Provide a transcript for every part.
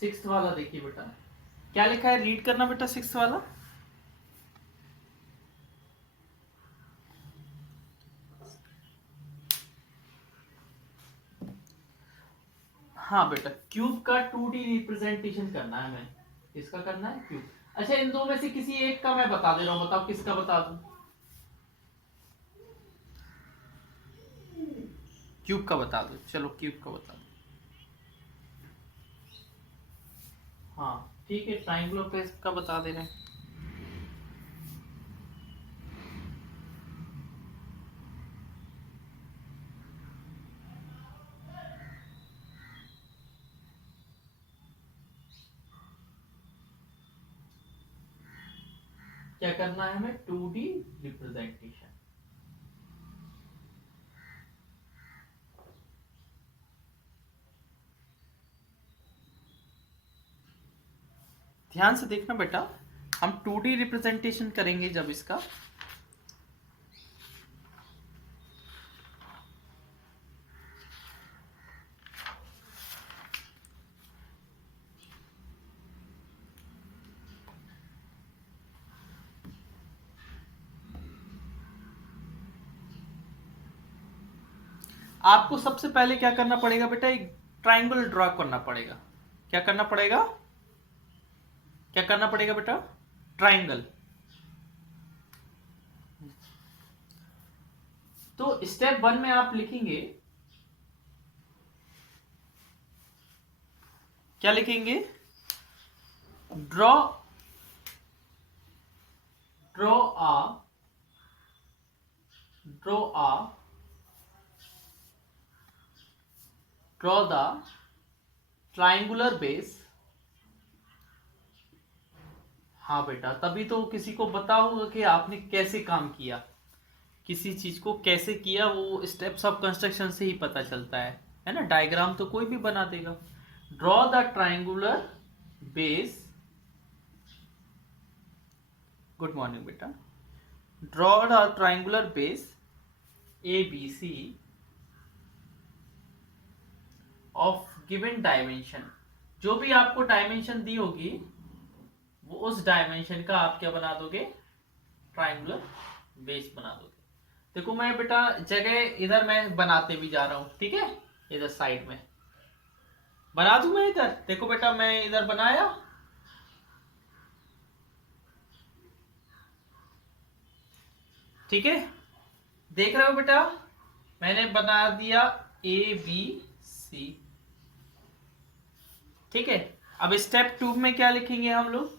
Sixth वाला देखिए बेटा, क्या लिखा है, रीड करना बेटा सिक्स्थ वाला। हाँ बेटा, क्यूब का 2D रिप्रेजेंटेशन करना है हमें। किसका करना है, क्यूब। अच्छा, इन दो में से किसी एक का मैं बता दे रहा हूं, बताओ किसका बता दूं। क्यूब का बता दो, चलो क्यूब का बता दो। हाँ ठीक है, ट्राइंगुलर प्रिज्म का बता दे रहे हैं। क्या करना है हमें, 2D रिप्रेजेंटेशन। ध्यान से देखना बेटा, हम 2D रिप्रेजेंटेशन करेंगे जब इसका, आपको सबसे पहले क्या करना पड़ेगा बेटा, एक ट्राइंगल ड्रॉ करना पड़ेगा। क्या करना पड़ेगा, क्या करना पड़ेगा बेटा, ट्राइंगल। तो स्टेप 1 में आप लिखेंगे, क्या लिखेंगे, draw draw a draw a draw the triangular base. हाँ बेटा, तभी तो किसी को पता होगा कि आपने कैसे काम किया, किसी चीज को कैसे किया, वो स्टेप्स ऑफ कंस्ट्रक्शन से ही पता चलता है ना। डायग्राम तो कोई भी बना देगा। Draw the triangular base, good morning बेटा, draw the triangular base ABC of given dimension. जो भी आपको डायमेंशन दी होगी, वो उस डायमेंशन का आप क्या बना दोगे, ट्राइंगुलर बेस बना दोगे। देखो मैं बेटा जगह इधर मैं बनाते भी जा रहा हूं, ठीक है, इधर साइड में बना दूं मैं इधर। देखो बेटा मैं इधर बनाया, ठीक है, देख रहे हो बेटा, मैंने बना दिया ABC, ठीक है। अब स्टेप 2 में क्या लिखेंगे हम लोग,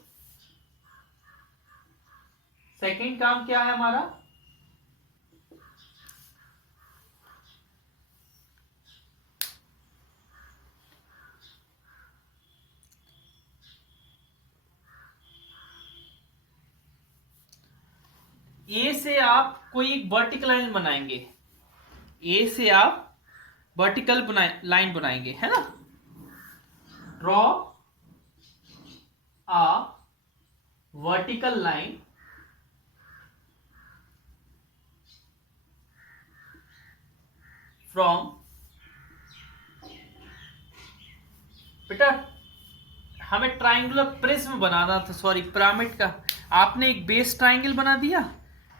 सेकंड काम क्या है हमारा, ए से आप कोई एक वर्टिकल लाइन बनाएंगे। ए से आप वर्टिकल लाइन बनाएंगे, है ना। Draw a vertical line from, बेटा हमें ट्राइंगुलर प्रिज्म बनाना था, सॉरी पिरामिड का। आपने एक बेस ट्राइंगल बना दिया।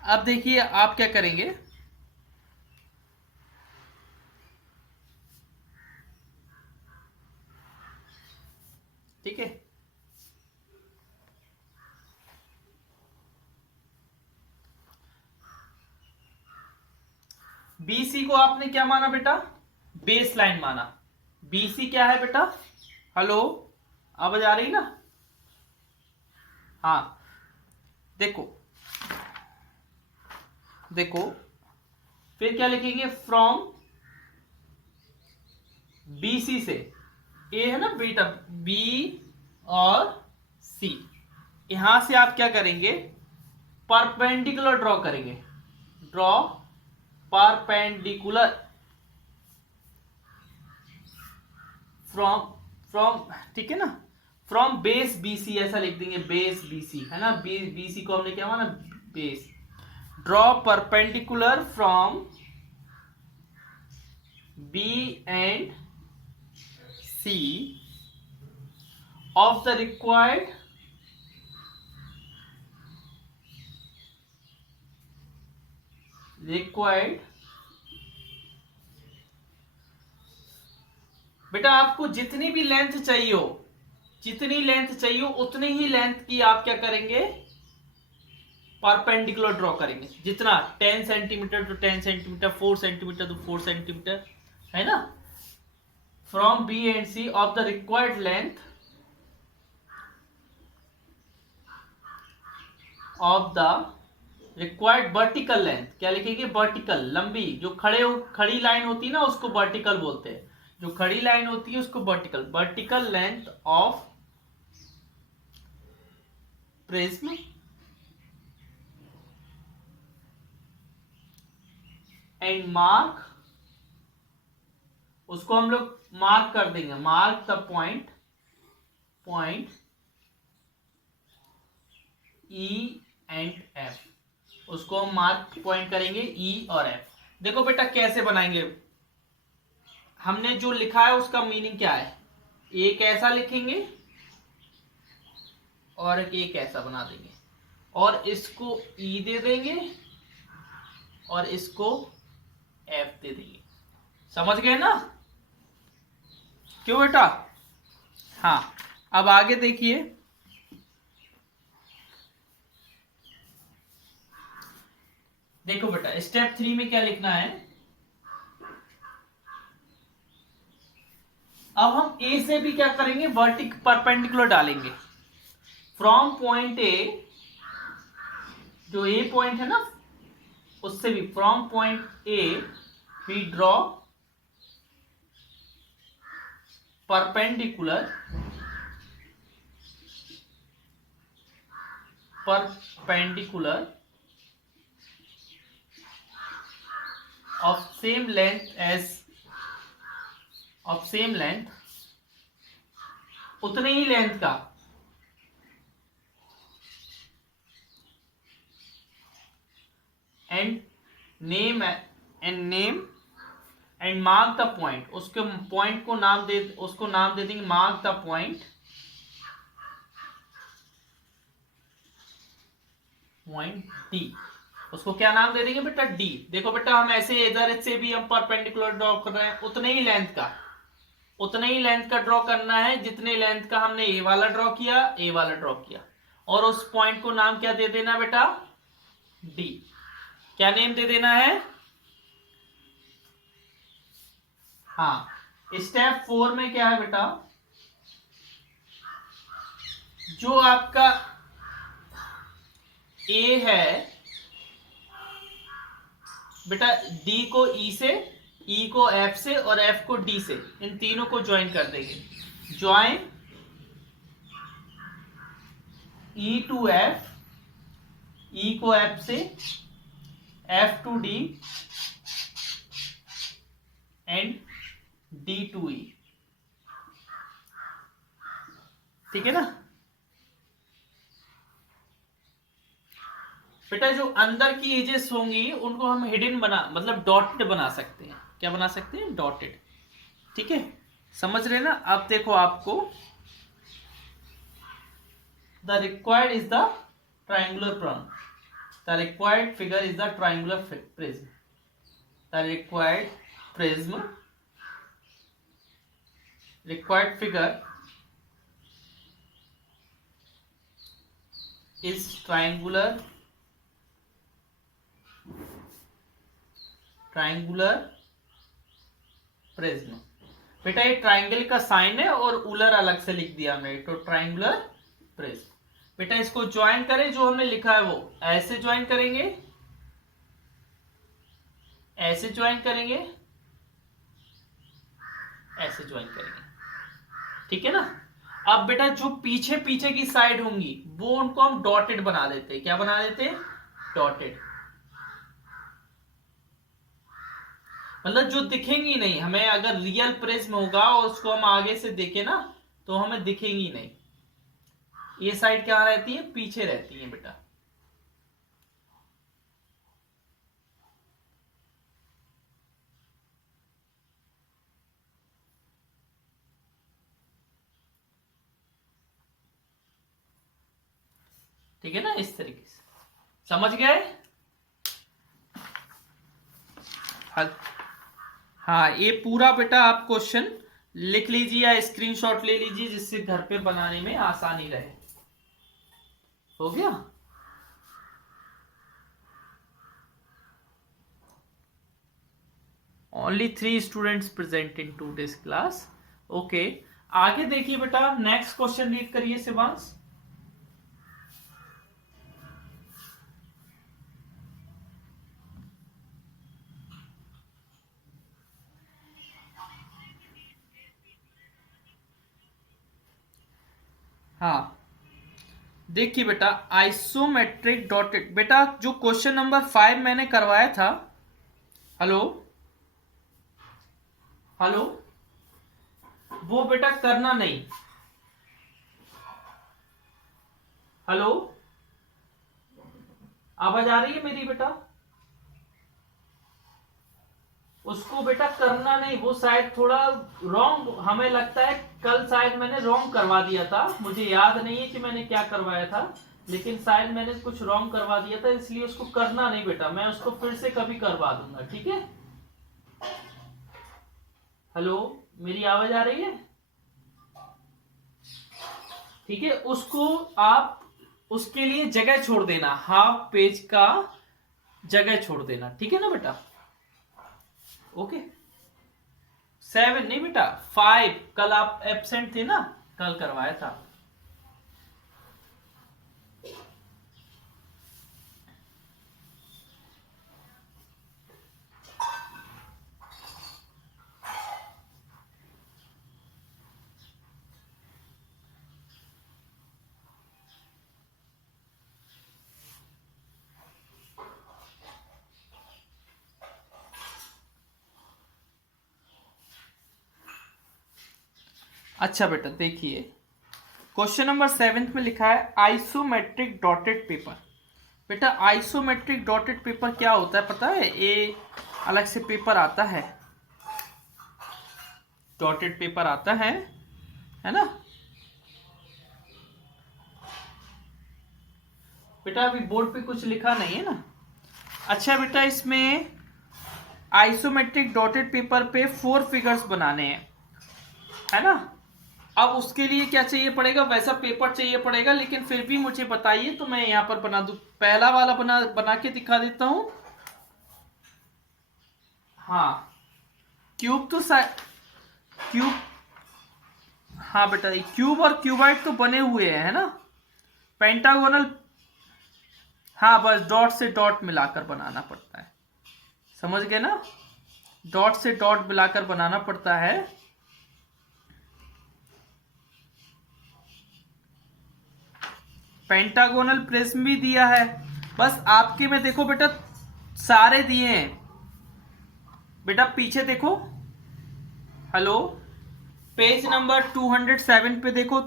अब देखिए आप क्या करेंगे, ठीक है, BC को आपने क्या माना बेटा, बेस लाइन माना। BC क्या है बेटा, हेलो, आवाज आ रही ना। हाँ देखो, देखो फिर क्या लिखेंगे, फ्रॉम BC से, ए है ना बेटा, B और C, यहां से आप क्या करेंगे, परपेंडिकुलर ड्रॉ करेंगे। ड्रॉ परपेंडिकुलर फ्रॉम, ठीक है ना, फ्रॉम बेस BC, ऐसा लिख देंगे, बेस BC है ना, BC को हमने क्या माना, base. Draw perpendicular from B and C of the required बेटा आपको जितनी भी लेंथ चाहिए हो, उतनी ही लेंथ की आप क्या करेंगे, परपेंडिकुलर ड्रॉ करेंगे। जितना 10 सेंटीमीटर तो 10 सेंटीमीटर, 4 सेंटीमीटर तो 4 सेंटीमीटर, है ना। From B and C of the required length of the required vertical length, क्या लिखेंगे, वर्टिकल, लंबी, जो खड़ी लाइन होती है ना उसको वर्टिकल बोलते हैं, जो खड़ी लाइन होती है उसको vertical length of prism and mark, उसको हम लोग मार्क कर देंगे, mark the point E and F, उसको हम मार्क पॉइंट करेंगे ई और एफ। देखो बेटा कैसे बनाएंगे, हमने जो लिखा है उसका मीनिंग क्या है, एक ऐसा लिखेंगे और एक ऐसा बना देंगे, और इसको ई दे देंगे और इसको एफ दे देंगे। समझ गए ना, क्यों बेटा। हाँ, अब आगे देखिए, देखो बेटा स्टेप 3 में क्या लिखना है। अब हम ए से भी क्या करेंगे, परपेंडिकुलर डालेंगे। फ्रॉम पॉइंट ए, जो ए पॉइंट है ना, उससे भी from point A V draw perpendicular of same length, उतने ही लेंथ का, and name and mark the point, उसके पॉइंट को नाम दे देंगे मार्क द पॉइंट डी, उसको क्या नाम दे देंगे बेटा, डी। देखो बेटा हम ऐसे इधर से भी हम परपेंडिकुलर ड्रॉ कर रहे हैं, उतने ही लेंथ का ड्रॉ करना है जितने लेंथ का हमने ए वाला ड्रॉ किया, और उस पॉइंट को नाम क्या दे देना बेटा, डी। क्या नेम दे देना है। हाँ, स्टेप 4 में क्या है बेटा, जो आपका ए है बेटा, डी को ई से, ई को एफ से और एफ को डी से, इन तीनों को ज्वाइन कर देंगे। Join E to F, E को एफ से, F to D and D to E, ठीक है ना बेटा। जो अंदर की एजेस होंगी उनको हम हिडन मतलब डॉटेड बना सकते हैं। क्या बना सकते हैं, डॉटेड, ठीक है, समझ रहे ना। अब देखो आपको the required is the triangular prism, the required figure is the triangular prism, the required figure is triangular prism. बेटा ये ट्राइंगल का साइन है और उलर अलग से लिख दिया हमने, तो ट्राइंगुलर प्रिज्म। बेटा इसको ज्वाइन करें, जो हमने लिखा है वो ऐसे ज्वाइन करेंगे, ऐसे ज्वाइन करेंगे, ऐसे ज्वाइन करेंगे, ठीक है ना। अब बेटा जो पीछे पीछे की साइड होंगी वो उनको हम डॉटेड बना देते हैं। क्या बना देते हैं, डॉटेड, मतलब जो दिखेंगी नहीं हमें। अगर रियल प्रिज्म होगा और उसको हम आगे से देखें ना तो हमें दिखेंगी नहीं। ये साइड क्या रहती है, पीछे रहती है बेटा। ठीक है ना, इस तरीके से। समझ गए? हाँ, ये पूरा बेटा आप क्वेश्चन लिख लीजिए या स्क्रीनशॉट ले लीजिए, जिससे घर पे बनाने में आसानी रहे। हो गया? Only 3 students present in today's class. Okay, आगे देखिए बेटा, नेक्स्ट क्वेश्चन रीड करिए शिवांश। हाँ, देखिए बेटा, आइसोमेट्रिक डॉटेड, बेटा जो क्वेश्चन नंबर 5 मैंने करवाया था। हेलो हेलो, वो बेटा करना नहीं। हेलो, आवाज आ रही है मेरी बेटा? उसको बेटा करना नहीं, वो शायद थोड़ा रॉन्ग, हमें लगता है कल शायद मैंने रॉन्ग करवा दिया था, मुझे याद नहीं है कि मैंने क्या करवाया था, लेकिन शायद मैंने कुछ रॉन्ग करवा दिया था, इसलिए उसको करना नहीं बेटा, मैं उसको फिर से कभी करवा दूंगा, ठीक है? हेलो, मेरी आवाज आ रही है? ठीक है, उसको आप उसके लिए जगह छोड़ देना, हाफ पेज का जगह छोड़ देना, ठीक है ना बेटा? ओके, 7 नहीं बेटा, 5, कल आप एब्सेंट थे ना, कल करवाया था। अच्छा बेटा, देखिए क्वेश्चन नंबर 7 में लिखा है आइसोमेट्रिक डॉटेड पेपर। बेटा आइसोमेट्रिक डॉटेड पेपर क्या होता है पता है? ये अलग से पेपर आता है, डॉटेड पेपर आता है ना बेटा? अभी बोर्ड पे कुछ लिखा नहीं है ना? अच्छा बेटा, इसमें आइसोमेट्रिक डॉटेड पेपर पे 4 फिगर्स बनाने हैं, है ना? अब उसके लिए क्या चाहिए पड़ेगा? वैसा पेपर चाहिए पड़ेगा, लेकिन फिर भी मुझे बताइए तो मैं यहां पर बना दूं। पहला वाला बना के दिखा देता हूं। हाँ, क्यूब तो क्यूब, हाँ बेटा, क्यूब और क्यूबाइड तो बने हुए हैं, है ना? पेंटागोनल, हाँ बस डॉट से डॉट मिलाकर बनाना पड़ता है, समझ गए ना? डॉट से डॉट मिलाकर बनाना पड़ता है। पेंटागोनल प्रिज्म भी दिया है, बस आपके में देखो बेटा सारे दिए हैं बेटा, पीछे देखो। हेलो, पेज नंबर 207 पे देखो,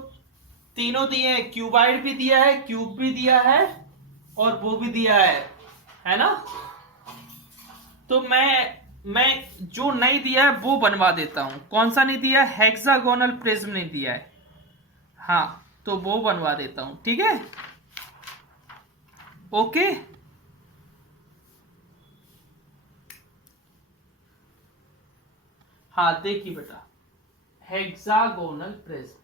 तीनों दिए हैं, क्यूबाइड भी दिया है, क्यूब भी दिया है, और वो भी दिया है ना? तो मैं जो नहीं दिया है वो बनवा देता हूं। कौन सा नहीं दिया? हेक्सागोनल प्रिज्म नहीं दिया है, हाँ, तो वो बनवा देता हूं, ठीक है? ओके, हाँ देखिए बेटा, हेक्सागोनल प्रिज्म,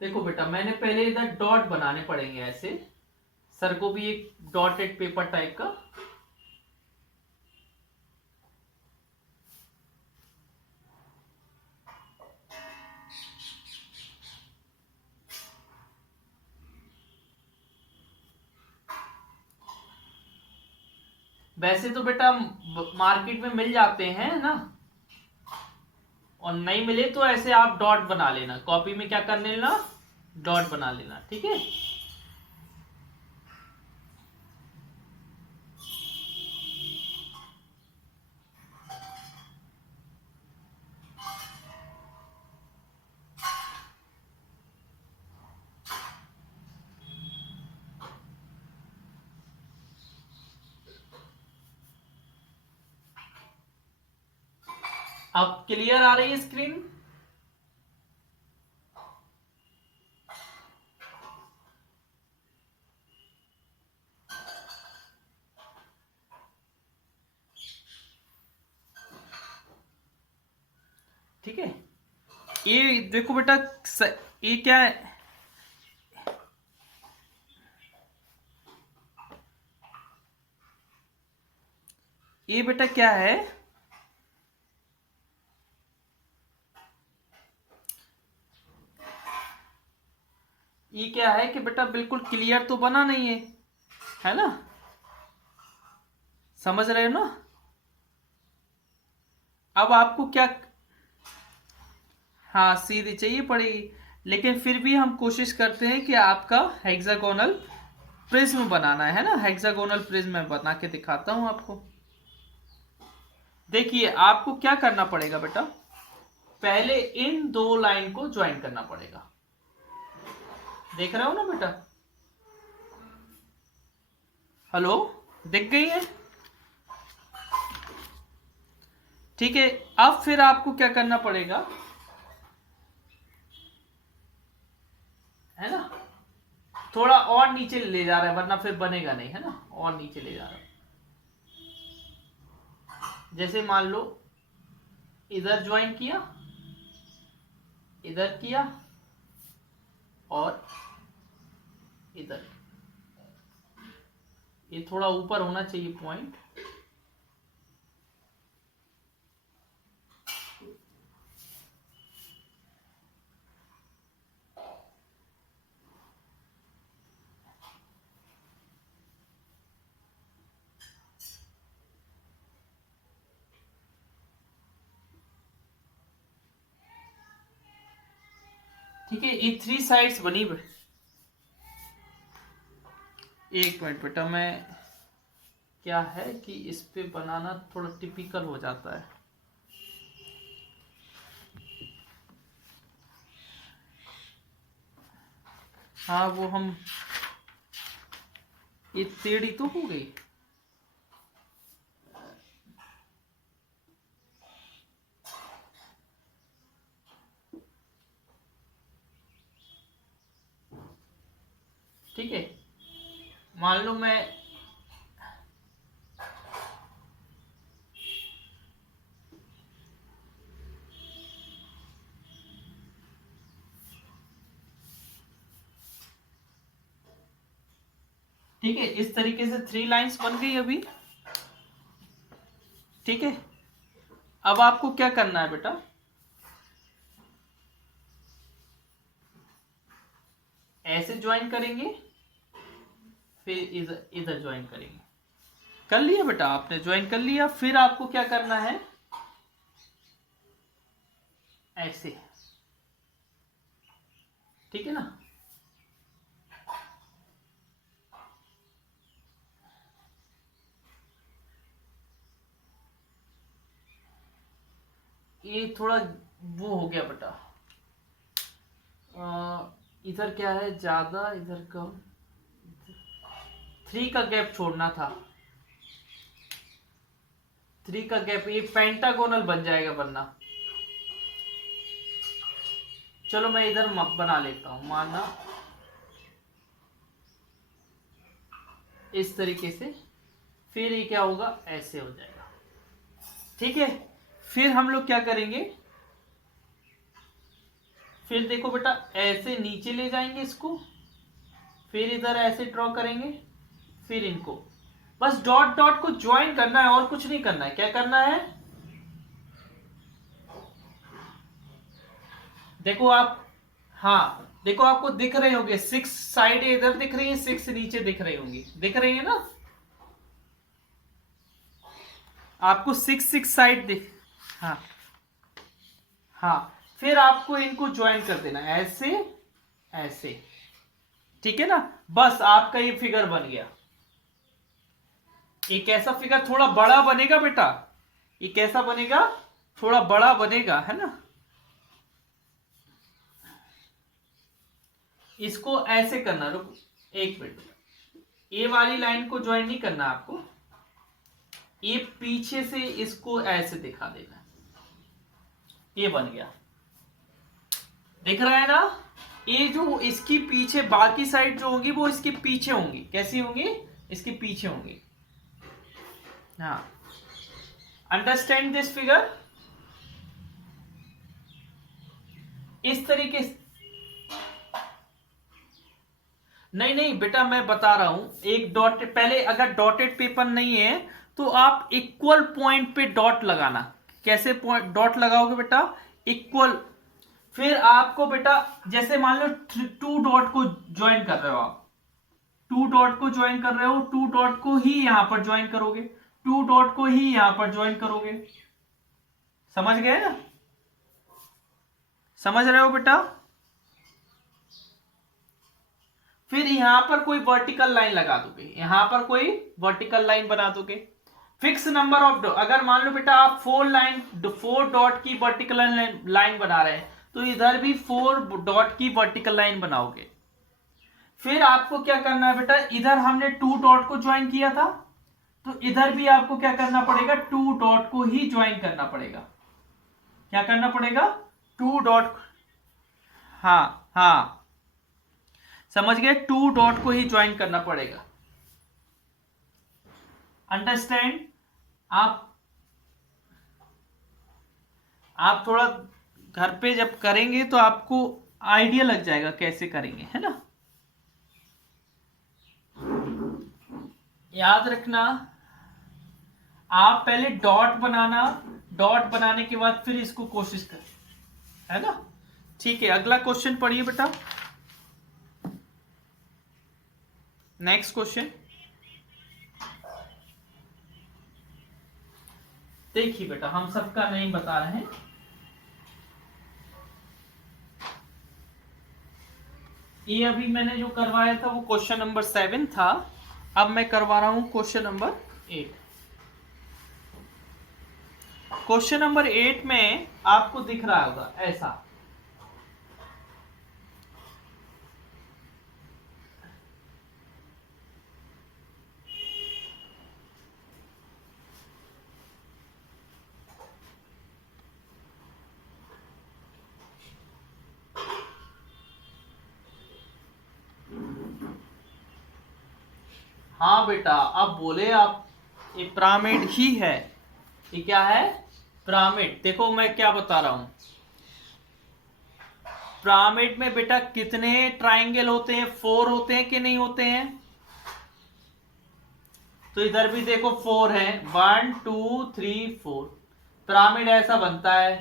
देखो बेटा मैंने पहले इधर डॉट बनाने पड़ेंगे ऐसे, सर को भी एक डॉटेड पेपर टाइप का। वैसे तो बेटा मार्केट में मिल जाते हैं ना, और नहीं मिले तो ऐसे आप डॉट बना लेना, कॉपी में क्या कर लेना, डॉट बना लेना, ठीक है? अब क्लियर आ रही है स्क्रीन? ठीक है, ये देखो बेटा, ये क्या है, ये बेटा क्या है, ये क्या है कि बेटा बिल्कुल क्लियर तो बना नहीं है ना? समझ रहे हो ना? अब आपको क्या, हाँ सीधी चाहिए पड़ेगी, लेकिन फिर भी हम कोशिश करते हैं कि आपका हेक्सागोनल प्रिज्म बनाना है ना। हेक्सागोनल प्रिज्म मैं बना के दिखाता हूं आपको। देखिए आपको क्या करना पड़ेगा बेटा, पहले इन दो लाइन को ज्वाइन करना पड़ेगा। देख रहे हो ना बेटा? हेलो, दिख गई है? ठीक है, अब फिर आपको क्या करना पड़ेगा, है ना, थोड़ा और नीचे ले जा रहा है वरना फिर बनेगा नहीं, है ना, और नीचे ले जा रहा है। जैसे मान लो इधर ज्वाइन किया, इधर किया और इधर, ये थोड़ा ऊपर होना चाहिए पॉइंट। ठीक है, ये 3 साइड्स बनी। एक मिनट बेटा, मैं क्या है कि इस पे बनाना थोड़ा टिपिकल हो जाता है। हाँ वो हम, ये टेढ़ी तो हो गई। ठीक है, मान लो मैं, ठीक है, इस तरीके से 3 लाइंस बन गई अभी। ठीक है, अब आपको क्या करना है बेटा, ऐसे ज्वाइन करेंगे, फिर इधर इधर ज्वाइन करेंगे। कर लिया बेटा, आपने ज्वाइन कर लिया, फिर आपको क्या करना है, ऐसे। ठीक है ना? ये थोड़ा वो हो गया बेटा, इधर क्या है ज्यादा, इधर कम, 3 का गैप छोड़ना था, 3 का गैप, ये पेंटागोनल बन जाएगा वरना। चलो मैं इधर बना लेता हूं, माना इस तरीके से, फिर ये क्या होगा, ऐसे हो जाएगा। ठीक है, फिर हम लोग क्या करेंगे, फिर देखो बेटा ऐसे नीचे ले जाएंगे इसको, फिर इधर ऐसे ड्रॉ करेंगे, फिर इनको बस डॉट डॉट को ज्वाइन करना है और कुछ नहीं करना है। क्या करना है, देखो आप, हाँ देखो आपको दिख रहे होंगे 6 साइड इधर दिख रही है, 6 नीचे दिख रही होंगी, दिख रही है ना आपको, 6 साइड दिख, हाँ हाँ, फिर आपको इनको ज्वाइन कर देना ऐसे ऐसे। ठीक है ना, बस आपका ये फिगर बन गया। एक ऐसा फिगर थोड़ा बड़ा बनेगा बेटा, ये कैसा बनेगा, थोड़ा बड़ा बनेगा, है ना। इसको ऐसे करना, रुको एक मिनट, ये वाली लाइन को ज्वाइन नहीं करना आपको, ये पीछे से इसको ऐसे दिखा देना, ये बन गया, दिख रहा है ना। ये जो इसकी पीछे बाकी साइड जो होगी वो इसके पीछे होंगी, कैसी होंगी, इसके पीछे होंगी। हाँ, अंडरस्टैंड दिस फिगर। इस तरीके से नहीं नहीं बेटा, मैं बता रहा हूं, एक डॉट पहले, अगर डॉटेड पेपर नहीं है तो आप इक्वल पॉइंट पे डॉट लगाना। कैसे पॉइंट डॉट लगाओगे बेटा, इक्वल। फिर आपको बेटा जैसे मान लो 2 डॉट को ज्वाइन कर रहे हो आप, 2 डॉट को ज्वाइन कर रहे हो, 2 डॉट को ही यहां पर ज्वाइन करोगे, 2 डॉट को ही यहां पर ज्वाइन करोगे। समझ गए ना, समझ रहे हो बेटा। फिर यहां पर कोई वर्टिकल लाइन लगा दोगे, यहां पर कोई वर्टिकल लाइन बना दोगे। फिक्स नंबर ऑफ डॉट, अगर मान लो बेटा आप 4 डॉट की वर्टिकल लाइन बना रहे हैं तो इधर भी 4 डॉट की वर्टिकल लाइन बनाओगे। फिर आपको क्या करना है बेटा, इधर हमने 2 डॉट को ज्वाइन किया था तो इधर भी आपको क्या करना पड़ेगा, 2 डॉट को ही ज्वाइन करना पड़ेगा। क्या करना पड़ेगा, 2 डॉट। हाँ हाँ, समझ गए, 2 डॉट को ही ज्वाइन करना पड़ेगा। अंडरस्टैंड। आप थोड़ा घर पे जब करेंगे तो आपको आइडिया लग जाएगा कैसे करेंगे, है ना। याद रखना, आप पहले डॉट बनाना, डॉट बनाने के बाद फिर इसको कोशिश कर, है ना। ठीक है, अगला क्वेश्चन पढ़िए बेटा, नेक्स्ट क्वेश्चन देखिए बेटा, हम सबका नहीं बता रहे हैं। ये अभी मैंने जो करवाया था वो क्वेश्चन नंबर 7 था, अब मैं करवा रहा हूं क्वेश्चन नंबर 8। क्वेश्चन नंबर 8 में आपको दिख रहा होगा ऐसा, हाँ बेटा, अब बोले आप, ये पिरामिड ही है। ये क्या है, पिरामिड। देखो मैं क्या बता रहा हूं, पिरामिड में बेटा कितने ट्राइंगल होते हैं, 4 होते हैं कि नहीं होते हैं। तो इधर भी देखो 4 है, 1 2 3 4। पिरामिड ऐसा बनता है,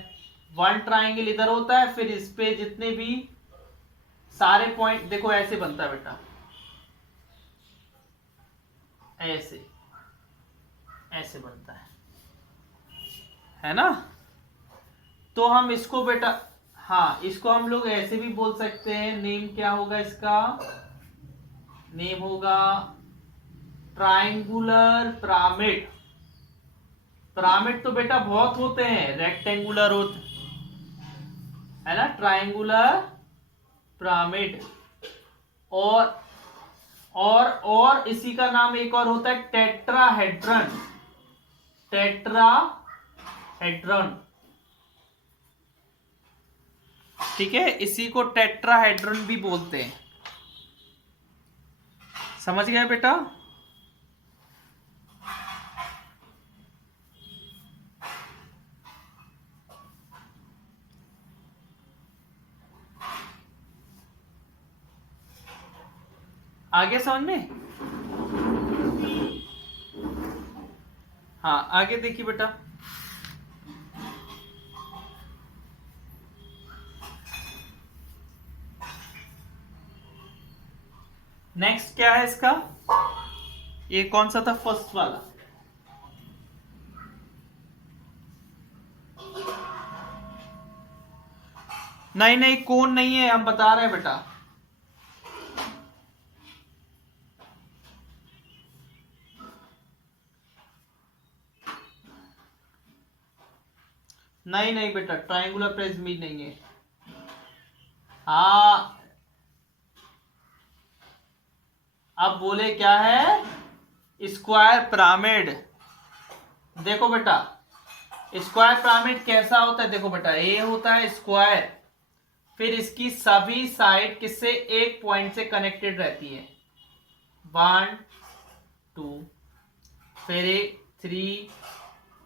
1 ट्राइंगल इधर होता है, फिर इस पे जितने भी सारे पॉइंट, देखो ऐसे बनता है बेटा, ऐसे ऐसे बनता है ना। तो हम इसको बेटा, हाँ इसको हम लोग ऐसे भी बोल सकते हैं, नेम क्या होगा इसका, नेम होगा ट्राइंगुलर पिरामिड। पिरामिड तो बेटा बहुत होते हैं, रेक्टेंगुलर होते है ना, ट्राइंगुलर पिरामिड। और इसी का नाम एक और होता है टेट्राहेड्रन, टेट्राहेड्रन। ठीक है, इसी को टेट्राहेड्रन भी बोलते हैं। समझ गए बेटा। आगे समझ में, हाँ आगे देखिए बेटा, नेक्स्ट क्या है इसका, ये कौन सा था, फर्स्ट वाला। नहीं नहीं, कौन नहीं है, हम बता रहे हैं बेटा। नहीं नहीं बेटा, ट्राइंगुलर प्रिज्म नहीं है। हाँ, अब बोले क्या है, स्क्वायर पिरामिड। देखो बेटा, स्क्वायर पिरामिड कैसा होता है? देखो बेटा, ये होता है स्क्वायर, फिर इसकी सभी साइड किससे? एक पॉइंट से कनेक्टेड रहती है। 1 2, फिर एक 3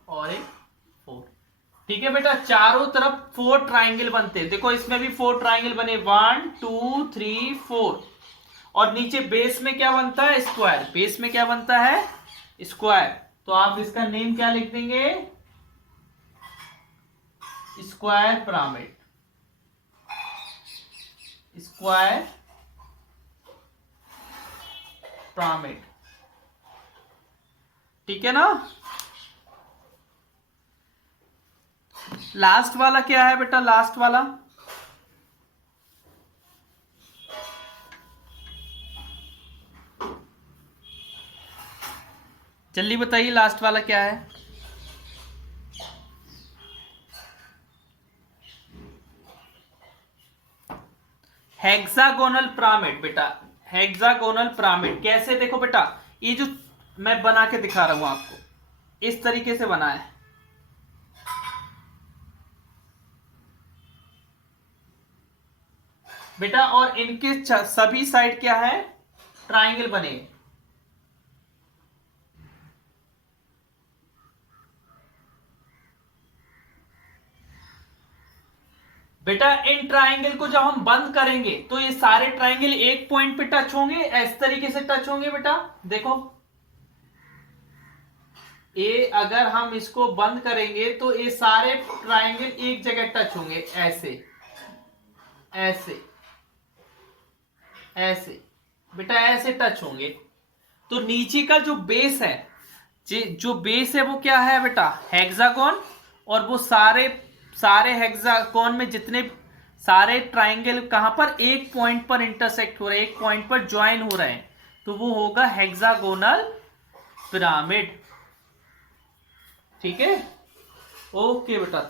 और एक 4। ठीक है बेटा, चारों तरफ 4 ट्राइंगल बनते हैं। देखो इसमें भी 4 ट्राइंगल बने, 1 2 3 4। और नीचे बेस में क्या बनता है? स्क्वायर। बेस में क्या बनता है? स्क्वायर। तो आप इसका नेम क्या लिख देंगे? Square pyramid. स्क्वायर पिरामिड, ठीक है ना। लास्ट वाला क्या है बेटा? लास्ट वाला जल्दी बताइए, लास्ट वाला क्या है? हेक्सागोनल पिरामिड बेटा। हेक्सागोनल पिरामिड कैसे? देखो बेटा, ये जो मैं बना के दिखा रहा हूं आपको, इस तरीके से बना है। बेटा और इनके सभी साइड क्या है? ट्राइंगल बने। बेटा इन ट्राइंगल को जब हम बंद करेंगे तो ये सारे ट्राइंगल एक पॉइंट पे टच होंगे, इस तरीके से टच होंगे बेटा। देखो ये अगर हम इसको बंद करेंगे तो ये सारे ट्राइंगल एक जगह टच होंगे, ऐसे ऐसे ऐसे बेटा, ऐसे टच होंगे। तो नीचे का जो बेस है, जो बेस है वो क्या है बेटा? हेक्सागोन। और वो सारे सारे हेक्सागोन में जितने सारे ट्राइंगल कहां पर? एक पॉइंट पर इंटरसेक्ट हो रहे हैं, एक पॉइंट पर ज्वाइन हो रहे हैं, तो वो होगा हेक्सागोनल पिरामिड। ठीक है, ओके बेटा।